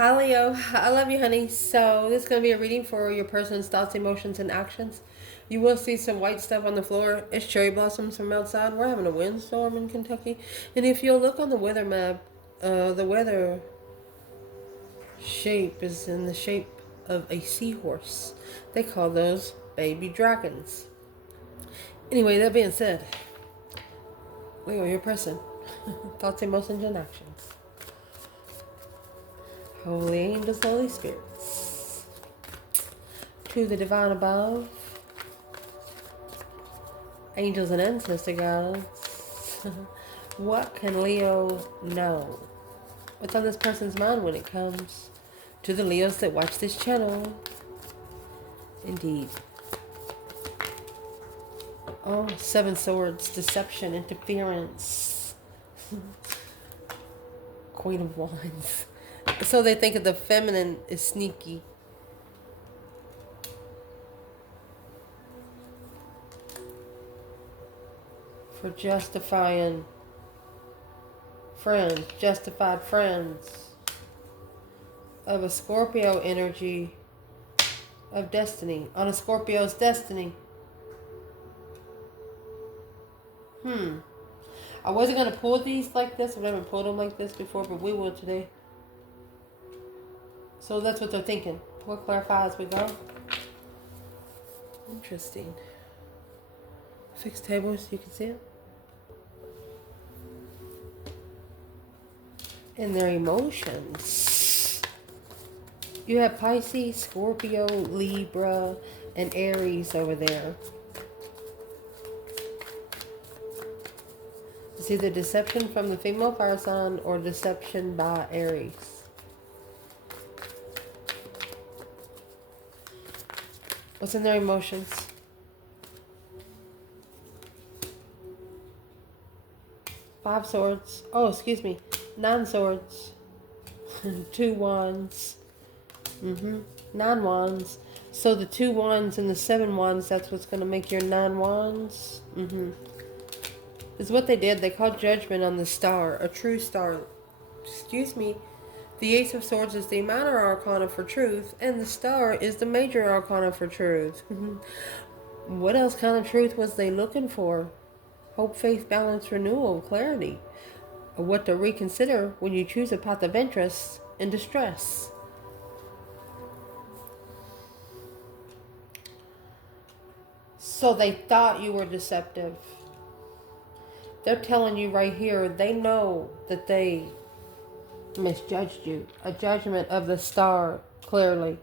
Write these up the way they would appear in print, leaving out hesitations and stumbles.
Hi Leo, I love you, honey. So this is gonna be a reading for your person's thoughts, emotions, and actions. You will see some white stuff on the floor. It's cherry blossoms from outside. We're having a windstorm in Kentucky, and if you'll look on the weather map, the weather shape is in the shape of a seahorse. They call those baby dragons. Anyway, that being said, Leo, your person, thoughts, emotions, and actions. Holy angels, Holy Spirits, to the divine above, angels and ancestor gods, what can Leo know? What's on this person's mind when it comes to the Leos that watch this channel? Indeed. Oh, Seven Swords, deception, interference, Queen of Wands. So they think of the feminine is sneaky. For justifying friends, justified friends of a Scorpio energy of destiny, on a Scorpio's destiny. I wasn't going to pull these like this. I've never pulled them like this before, but we will today. So that's what they're thinking. We'll clarify as we go. Interesting. Fixed tables, you can see it. And their emotions. You have Pisces, Scorpio, Libra, and Aries over there. It's either deception from the female fire sign or deception by Aries. What's in their emotions? Five swords. Oh, excuse me. 9 swords. 2 wands. 9 wands. So the 2 wands and the 7 wands, that's what's going to make your 9 wands. Is what they did. They called judgment on the star. A true star. Excuse me. The Ace of Swords is the minor arcana for truth, and the star is the major arcana for truth. What else kind of truth was they looking for? Hope, faith, balance, renewal, clarity. Or what to reconsider when you choose a path of interest in distress. So they thought you were deceptive. They're telling you right here, they know that they misjudged you. A judgment of the star, clearly.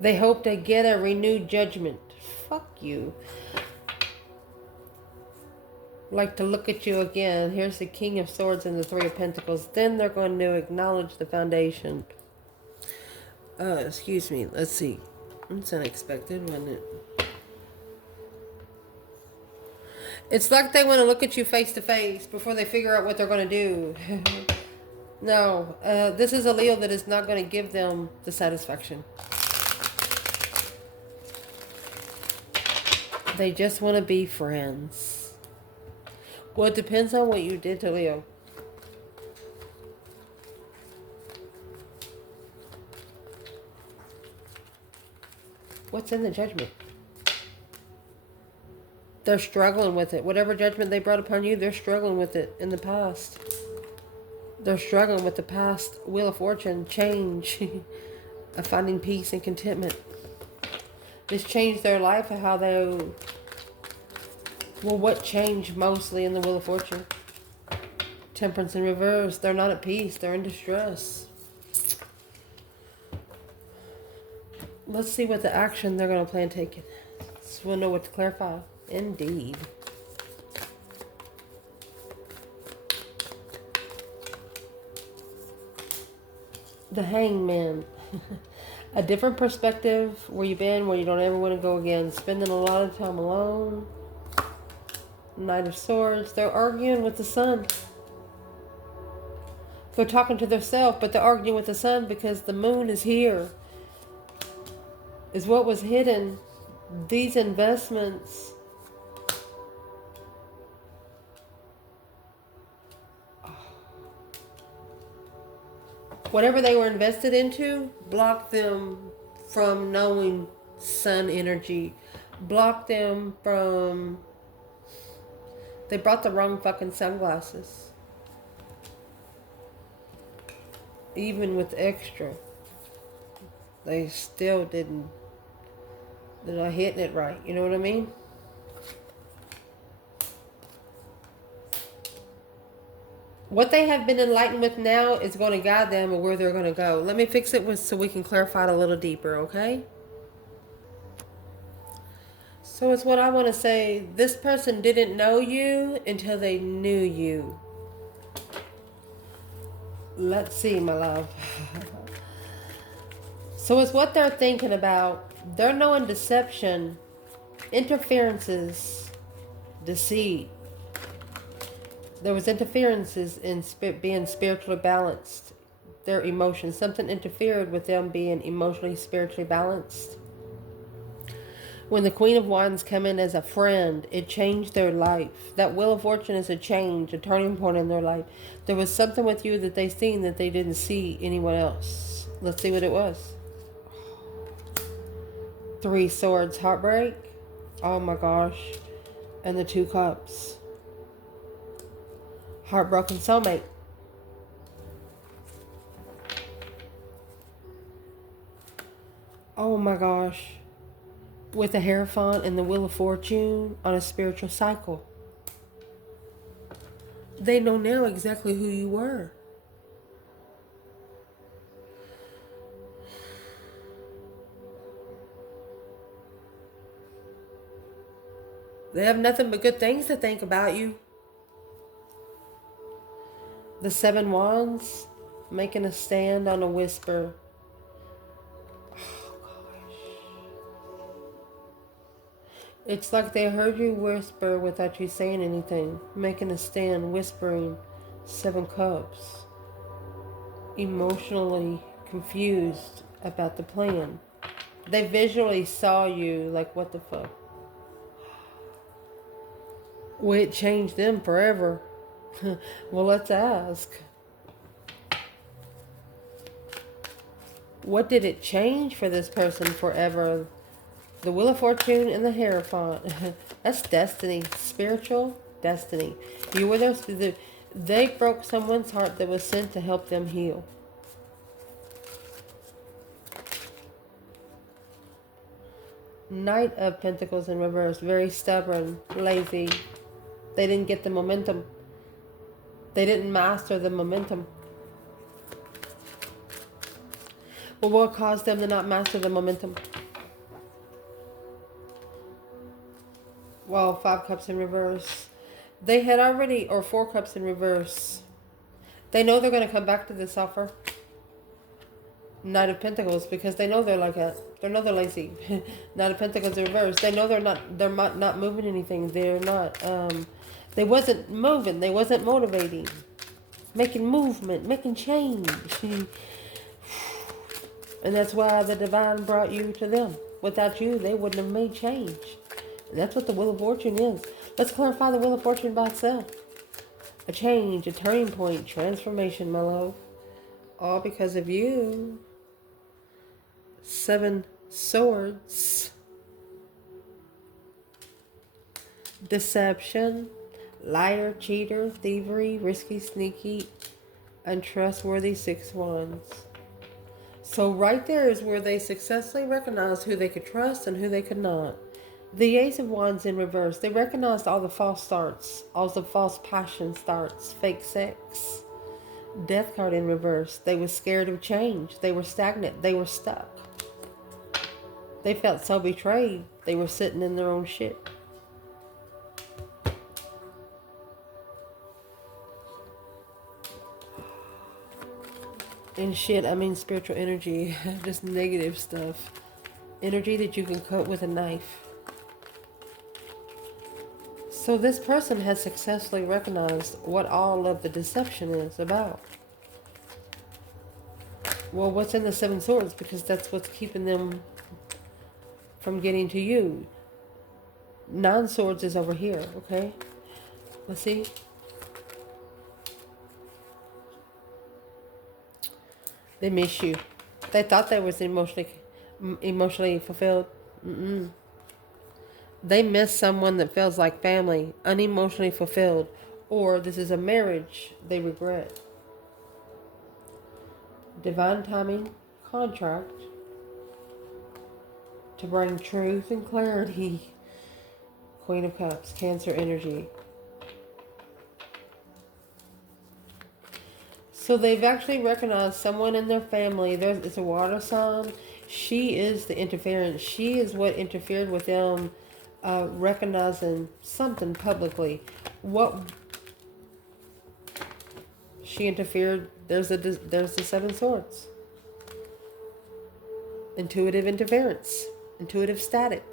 They hope to get a renewed judgment. Fuck you. Like to look at you again. Here's the King of Swords and the Three of Pentacles. Then they're going to acknowledge the foundation. Excuse me. Let's see. It's unexpected, wasn't it? It's like they want to look at you face to face before they figure out what they're going to do. No. This is a Leo that is not going to give them the satisfaction. They just want to be friends. Well, it depends on what you did to Leo. What's in the judgment? They're struggling with it. Whatever judgment they brought upon you, they're struggling with it in the past. They're struggling with the past Wheel of Fortune, change, of finding peace and contentment. This changed their life, how they... Well, what changed mostly in the Wheel of Fortune? Temperance in reverse. They're not at peace. They're in distress. Let's see what the action they're going to plan taking. So we'll know what to clarify. Indeed. The Hangman. A different perspective where you've been, where you don't ever want to go again. Spending a lot of time alone. Knight of Swords. They're arguing with the sun. They're talking to themselves, but they're arguing with the sun because the moon is here. Is what was hidden. These investments Whatever they were invested into blocked them from knowing sun energy. Blocked them from... They brought the wrong fucking sunglasses. Even with extra, they still didn't... They're not hitting it right. You know what I mean? What they have been enlightened with now is going to guide them and where they're going to go. Let me fix it so we can clarify it a little deeper, okay? So it's what I want to say. This person didn't know you until they knew you. Let's see, my love. So it's what they're thinking about. They're knowing deception, interferences, deceit. There was interferences in being spiritually balanced. Their emotions. Something interfered with them being emotionally, spiritually balanced. When the Queen of Wands come in as a friend, it changed their life. That Wheel of Fortune is a change, a turning point in their life. There was something with you that they seen that they didn't see anyone else. Let's see what it was. 3 Swords, heartbreak. Oh my gosh. And the 2 Cups. Heartbroken soulmate. Oh my gosh. With the Hierophant and the Wheel of Fortune on a spiritual cycle. They know now exactly who you were. They have nothing but good things to think about you. The 7 Wands, making a stand on a whisper. Oh, gosh. It's like they heard you whisper without you saying anything. Making a stand, whispering. 7 Cups. Emotionally confused about the plan. They visually saw you like, what the fuck? Well, it changed them forever. Well, let's ask. What did it change for this person forever? The Wheel of Fortune and the Hierophant. That's destiny. Spiritual destiny. You were there. They broke someone's heart that was sent to help them heal. Knight of Pentacles in reverse. Very stubborn. Lazy. They didn't get the momentum. They didn't master the momentum. Well, what caused them to not master the momentum? Well, 5 Cups in reverse. They had already, or 4 Cups in reverse. They know they're going to come back to this offer. Knight of Pentacles, because they know they're like that. They know they're lazy. Knight of Pentacles in reverse. They know they're not moving anything. They're not, they wasn't moving. They wasn't motivating. Making movement, making change. And that's why the divine brought you to them. Without you, they wouldn't have made change. And that's what the Wheel of Fortune is. Let's clarify the Wheel of Fortune by itself. A change, a turning point, transformation, my love. All because of you. 7 Swords. Deception. Liar, cheater, thievery, risky, sneaky, untrustworthy. 6 Wands. So right there is where they successfully recognized who they could trust and who they could not. The Ace of Wands in reverse. They recognized all the false starts, all the false passion starts, fake sex. Death card in reverse. They were scared of change. They were stagnant. They were stuck. They felt so betrayed. They were sitting in their own shit. And shit, I mean spiritual energy. Just negative stuff. Energy that you can cut with a knife. So this person has successfully recognized what all of the deception is about. Well, what's in the 7 Swords? Because that's what's keeping them from getting to you. 9 Swords is over here, okay? Let's see. They miss you. They thought they was emotionally fulfilled. They miss someone that feels like family, unemotionally fulfilled, or this is a marriage they regret. Divine timing, contract to bring truth and clarity. Queen of Cups, Cancer energy. So they've actually recognized someone in their family. It's a water sign. She is the interference. She is what interfered with them recognizing something publicly. What she interfered. There's the Seven Swords. Intuitive interference. Intuitive static.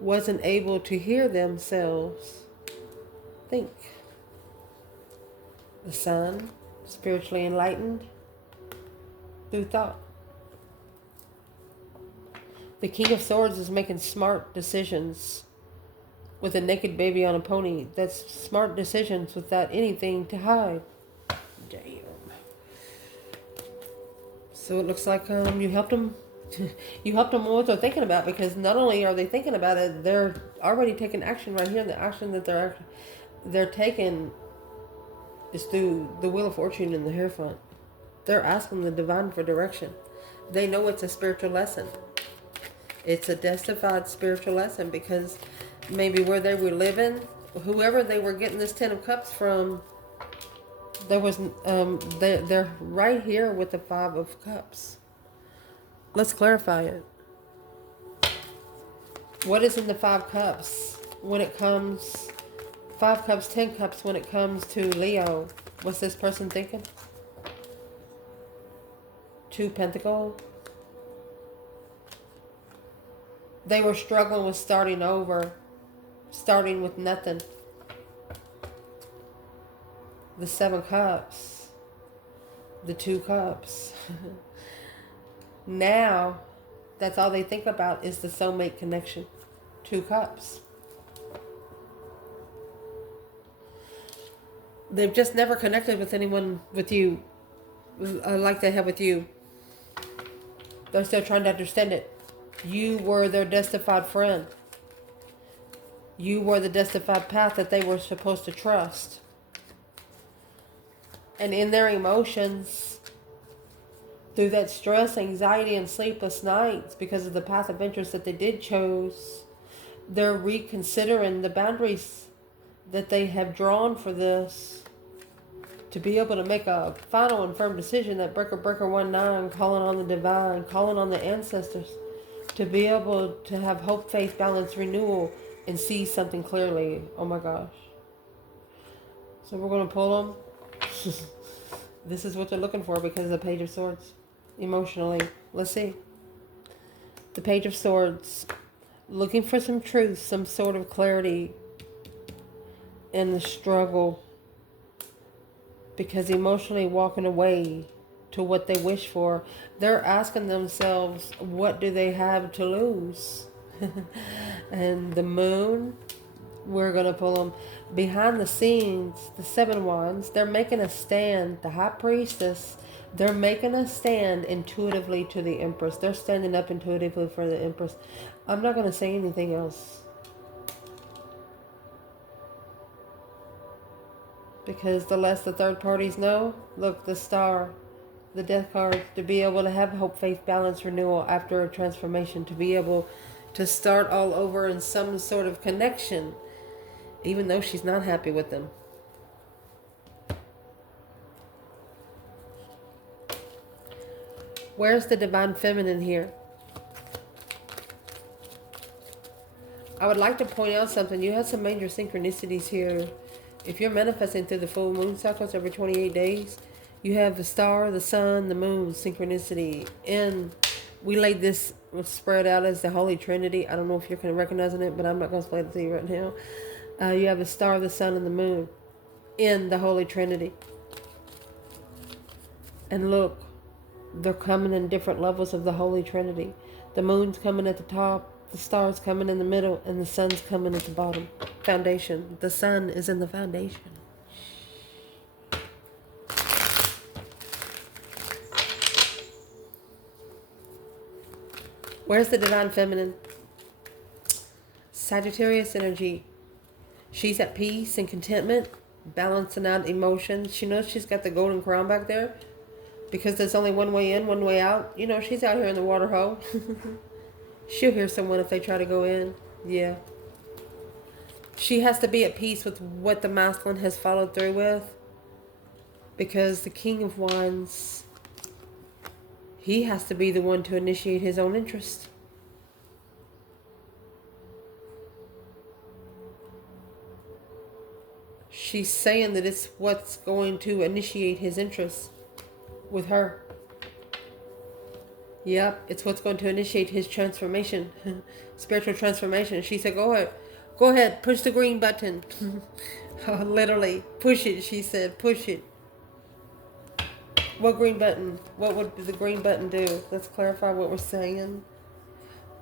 Wasn't able to hear themselves think. The Sun, spiritually enlightened through thought. The King of Swords is making smart decisions with a naked baby on a pony. That's smart decisions without anything to hide. Damn. So it looks like you helped them. You helped them with what they're thinking about, because not only are they thinking about it, they're already taking action right here. The action that they're taking is through the Wheel of Fortune and the Hierophant. They're asking the divine for direction. They know it's a spiritual lesson. It's a justified spiritual lesson, because maybe where they were living, whoever they were getting this Ten of Cups from, there was they're right here with the Five of Cups. Let's clarify it. What is in the Five Cups when it comes? Five Cups, 10 Cups when it comes to Leo. What's this person thinking? Two Pentacles. They were struggling with starting over. Starting with nothing. The Seven Cups. The Two Cups. Now, that's all they think about is the soulmate connection. Two Cups. They've just never connected with anyone with you like they have with you. They're still trying to understand it. You were their justified friend. You were the justified path that they were supposed to trust. And in their emotions, through that stress, anxiety, and sleepless nights, because of the path of interest that they did choose, they're reconsidering the boundaries that they have drawn for this, to be able to make a final and firm decision. That breaker 19, calling on the divine, calling on the ancestors, to be able to have hope, faith, balance, renewal, and see something clearly. Oh my gosh. So we're going to pull them. This is what they're looking for because of the Page of Swords. Emotionally. Let's see. The Page of Swords. Looking for some truth, some sort of clarity in the struggle. Because emotionally walking away to what they wish for, they're asking themselves, what do they have to lose? And the Moon, we're going to pull them. Behind the scenes, the Seven Wands, they're making a stand. The High Priestess, they're making a stand intuitively to the Empress. They're standing up intuitively for the Empress. I'm not going to say anything else. Because the less the third parties know, look, the Star, the Death card, to be able to have hope, faith, balance, renewal after a transformation, to be able to start all over in some sort of connection, even though she's not happy with them. Where's the Divine Feminine here? I would like to point out something. You have some major synchronicities here. If you're manifesting through the full moon cycles every 28 days, you have the Star, the Sun, the Moon, synchronicity. And we laid this spread out as the Holy Trinity. I don't know if you're kind of recognizing it, but I'm not going to explain it to you right now. You have the Star, the Sun, and the Moon in the Holy Trinity. And look, they're coming in different levels of the Holy Trinity. The Moon's coming at the top, the Star's coming in the middle, and the Sun's coming at the bottom. Foundation. The Sun is in the foundation. Where's the divine feminine? Sagittarius energy. She's at peace and contentment, balancing out emotions. She knows she's got the golden crown back there because there's only one way in, one way out. You know, she's out here in the water hole. She'll hear someone if they try to go in. Yeah. She has to be at peace with what the masculine has followed through with, because the King of Wands, he has to be the one to initiate his own interest. She's saying that it's what's going to initiate his interest with her. Yep, it's what's going to initiate his transformation, spiritual transformation. She said, go ahead, push the green button. Literally, push it, she said, push it. What green button? What would the green button do? Let's clarify what we're saying.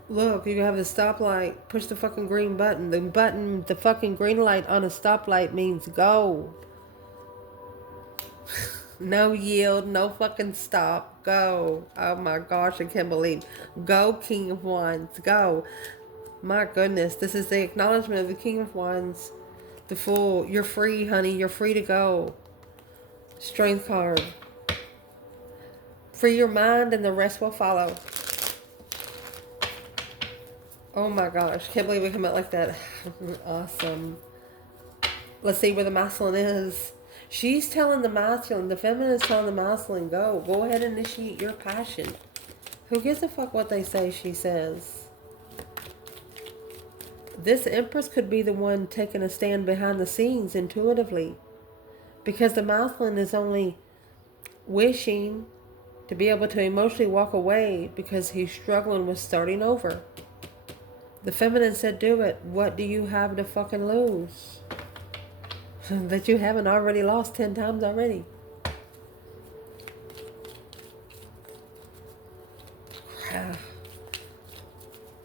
Look, you have the stoplight. Push the fucking green button. The fucking green light on a stoplight means go. No yield, no fucking stop. Go. Oh my gosh, I can't believe. Go, King of Wands. Go. My goodness, this is the acknowledgement of the King of Wands. The Fool. You're free, honey. You're free to go. Strength card. Free your mind and the rest will follow. Oh my gosh, can't believe we come out like that. Awesome. Let's see where the masculine is. She's telling the masculine, the feminine is telling the masculine, go ahead and initiate your passion. Who gives a fuck what they say, she says. This Empress could be the one taking a stand behind the scenes intuitively, because the masculine is only wishing to be able to emotionally walk away because he's struggling with starting over. The feminine said, do it. What do you have to fucking lose? That you haven't already lost 10 times already.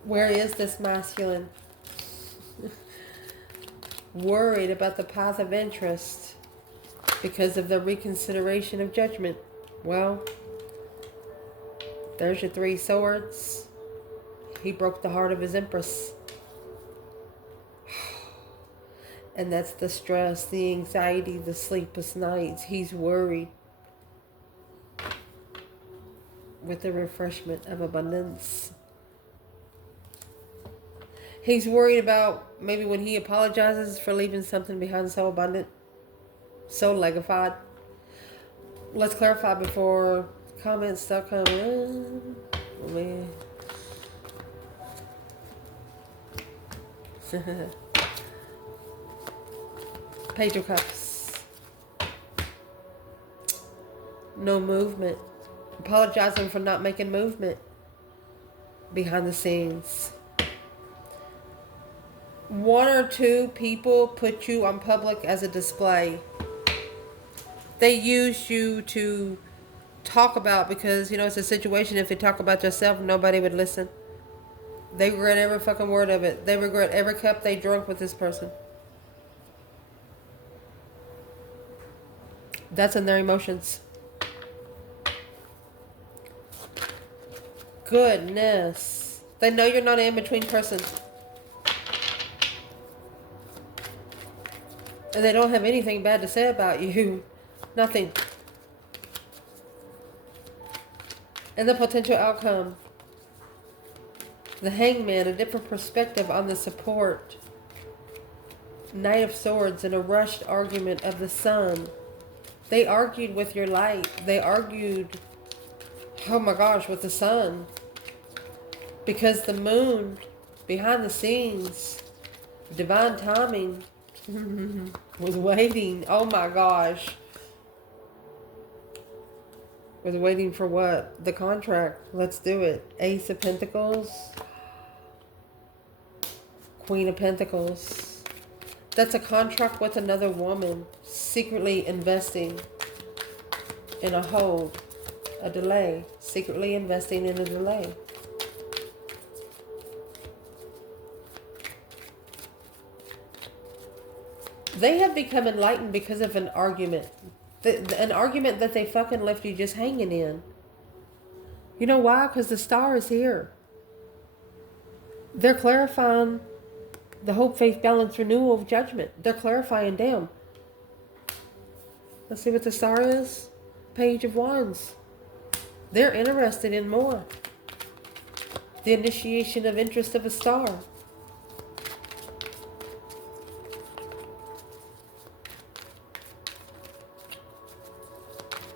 Where is this masculine? Worried about the path of interest because of the reconsideration of judgment. Well, there's your 3 swords. He broke the heart of his Empress. And that's the stress, the anxiety, the sleepless nights. He's worried with the refreshment of abundance. He's worried about maybe when he apologizes for leaving something behind so abundant, so legified. Let's clarify before comments start coming in. Oh, man. Page of Cups. No movement. Apologizing for not making movement behind the scenes. 1 or 2 people put you on public as a display. They used you to talk about because, you know, it's a situation. If you talk about yourself, nobody would listen. They regret every fucking word of it. They regret every cup they drank with this person. That's in their emotions. Goodness. They know you're not an in-between person. And they don't have anything bad to say about you. Nothing. And the potential outcome. The Hangman, a different perspective on the support. Knight of Swords and a rushed argument of the Sun. They argued with your light. They argued, oh my gosh, with the Sun. Because the Moon, behind the scenes, divine timing, was waiting. Oh my gosh. Was waiting for what? The contract. Let's do it. Ace of Pentacles. Queen of Pentacles. That's a contract with another woman. Secretly investing in a hold. A delay. Secretly investing in a delay. They have become enlightened because of an argument. An argument that they fucking left you just hanging in. You know why? Because the star is here. They're clarifying the hope, faith, balance, renewal of judgment. They're clarifying them. Let's see what the star is. Page of Wands. They're interested in more. The initiation of interest of a star.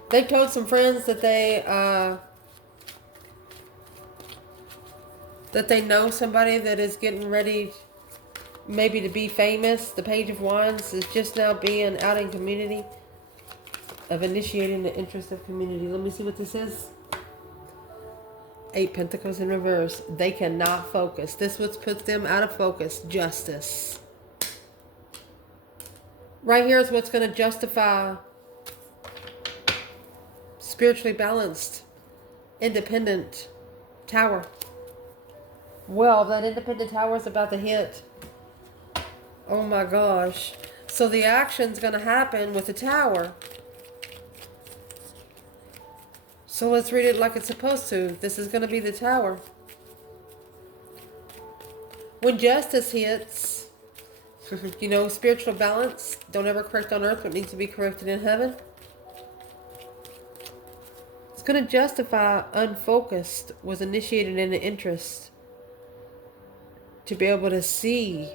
They told some friends that they know somebody that is getting ready maybe to be famous. The Page of Wands is just now being out in community, of initiating the interest of community. Let me see what this is. 8 Pentacles in reverse. They cannot focus. This what puts them out of focus. Justice. Right here is what's going to justify spiritually balanced, independent tower. Well, that independent tower is about to hit. Oh my gosh. So the action's going to happen with the tower. So let's read it like it's supposed to. This is going to be the tower. When justice hits, you know, spiritual balance, don't ever correct on earth what needs to be corrected in heaven. It's going to justify unfocused was initiated in the interest to be able to see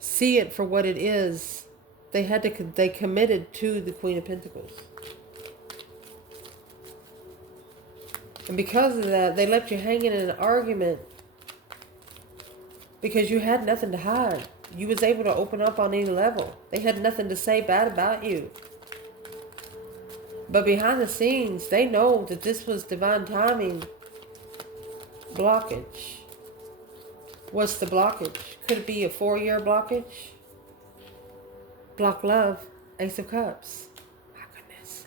it for what it is. They committed to the Queen of Pentacles. And because of that, they left you hanging in an argument because you had nothing to hide. You was able to open up on any level. They had nothing to say bad about you. But behind the scenes, they know that this was divine timing. Blockage. What's the blockage? Could it be a 4-year blockage? Block love. Ace of Cups. My goodness.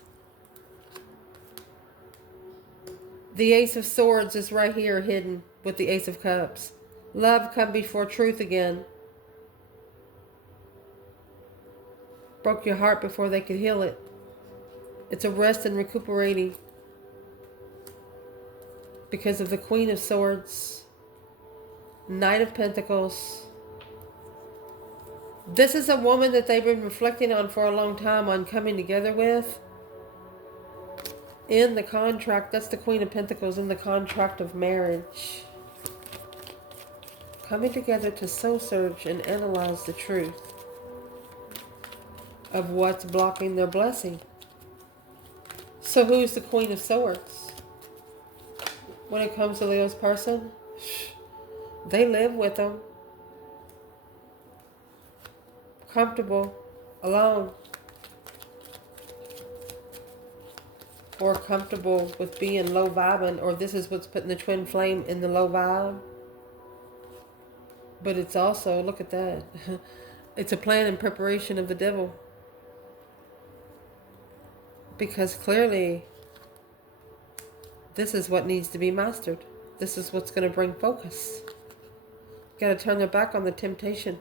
The Ace of Swords is right here hidden with the Ace of Cups. Love come before truth again. Broke your heart before they could heal it. It's a rest and recuperating because of the Queen of Swords, Knight of Pentacles. This is a woman that they've been reflecting on for a long time on coming together with. In the contract, that's the Queen of Pentacles in the contract of marriage. Coming together to soul search and analyze the truth of what's blocking their blessing. So who's the Queen of Swords? When it comes to Leo's person, they live with them. Comfortable, alone. Or comfortable with being low vibing, or this is what's putting the twin flame in the low vibe. But it's also, look at that. It's a plan and preparation of the devil. Because clearly, this is what needs to be mastered. This is what's going to bring focus. Got to turn their back on the temptation.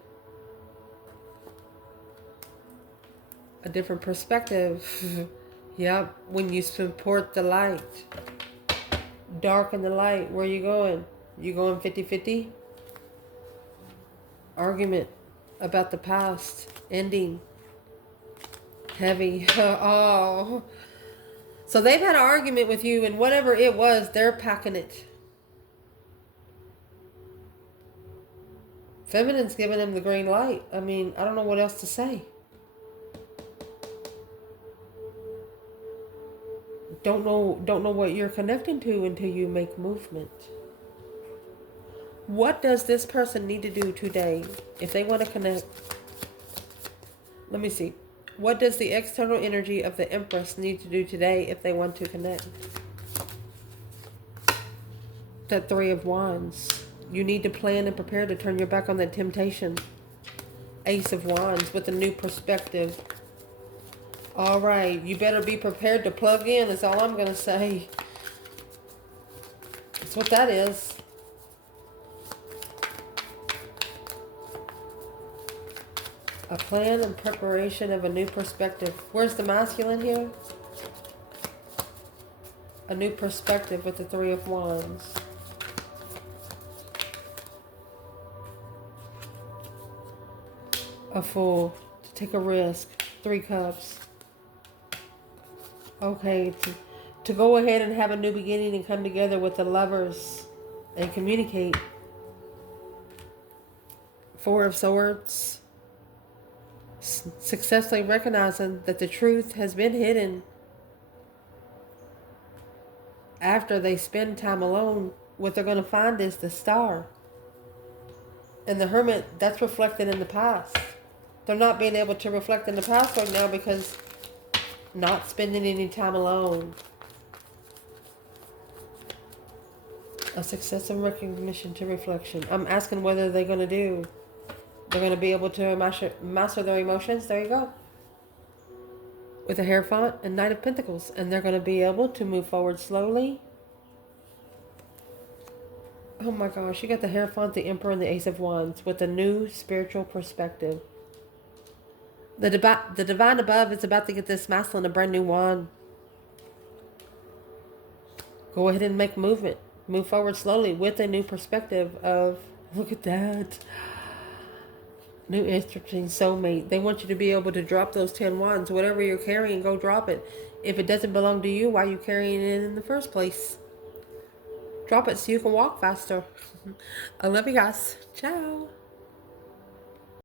A different perspective. Yep, when you support the light. Darken the light. Where are you going? You going 50-50? Argument about the past. Ending. Heavy. Oh. So they've had an argument with you, and whatever it was, they're packing it. Feminine's giving them the green light. I mean, I don't know what else to say. Don't know what you're connecting to until you make movement. What does this person need to do today if they want to connect? Let me see. What does the external energy of the Empress need to do today if they want to connect? That 3 of Wands. You need to plan and prepare to turn your back on that temptation. Ace of Wands with a new perspective. All right, you better be prepared to plug in is all I'm going to say. That's what that is. A plan and preparation of a new perspective. Where's the masculine here? A new perspective with the 3 of Wands. A Fool. To take a risk. 3 Cups. Okay, to go ahead and have a new beginning and come together with the Lovers and communicate. 4 of Swords. Successfully recognizing that the truth has been hidden after they spend time alone. What they're going to find is the Star. And the Hermit, that's reflected in the past. They're not being able to reflect in the past right now because not spending any time alone. A success and recognition to reflection. I'm asking whether they're going to do. They're going to be able to master their emotions. There you go. With a Hierophant and Knight of Pentacles. And they're going to be able to move forward slowly. Oh my gosh. You got the Hierophant, the Emperor, and the Ace of Wands. With a new spiritual perspective. The divine above is about to get this masculine a brand new wand. Go ahead and make movement. Move forward slowly with a new perspective of, look at that. New interesting soulmate. They want you to be able to drop those 10 wands. Whatever you're carrying, go drop it. If it doesn't belong to you, why are you carrying it in the first place? Drop it so you can walk faster. I love you guys. Ciao.